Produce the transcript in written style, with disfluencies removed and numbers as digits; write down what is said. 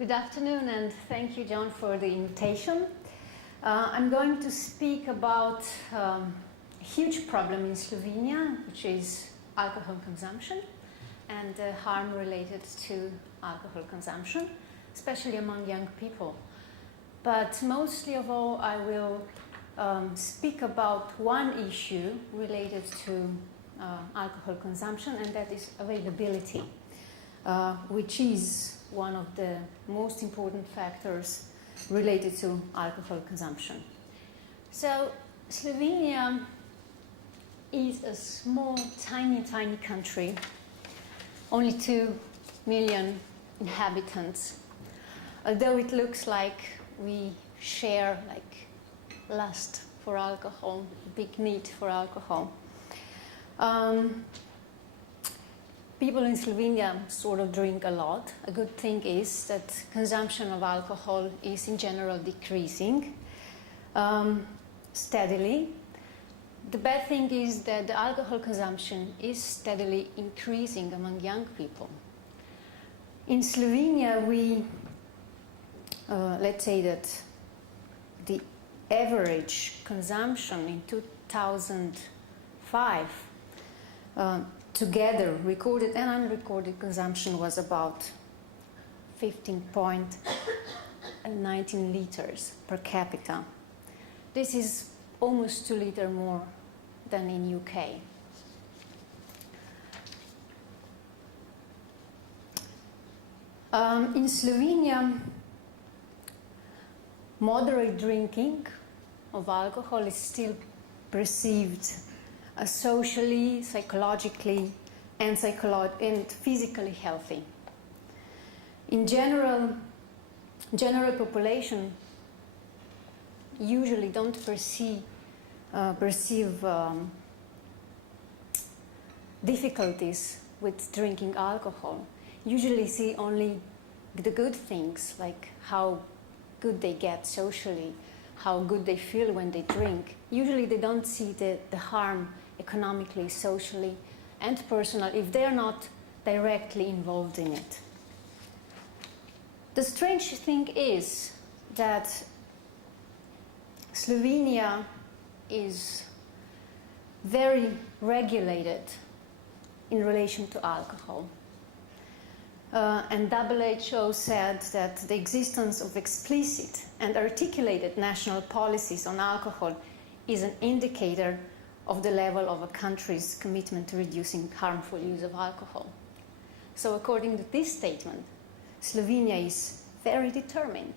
Good afternoon, and thank you, John, for the invitation. I'm going to speak about a huge problem in Slovenia, which is alcohol consumption and harm related to alcohol consumption, especially among young people. But mostly of all, I will speak about one issue related to alcohol consumption, and that is availability, which is one of the most important factors related to alcohol consumption. So Slovenia is a small, tiny country, only 2 million inhabitants, although it looks like we share lust for alcohol, big need for alcohol. People in Slovenia sort of drink a lot. A good thing is that consumption of alcohol is in general decreasing steadily. The bad thing is that the alcohol consumption is steadily increasing among young people. In Slovenia, let's say that the average consumption in 2005 together, recorded and unrecorded consumption was about 15.19 liters per capita. This is almost 2 liters more than in UK. In Slovenia, moderate drinking of alcohol is still perceived as socially, psychologically, and physically healthy. In general population usually don't perceive difficulties with drinking alcohol. Usually see only the good things, like how good they get socially, how good they feel when they drink. Usually they don't see the harm economically, socially, and personally if they're not directly involved in it. The strange thing is that Slovenia is very regulated in relation to alcohol. And WHO said that the existence of explicit and articulated national policies on alcohol is an indicator of the level of a country's commitment to reducing harmful use of alcohol. So according to this statement, Slovenia is very determined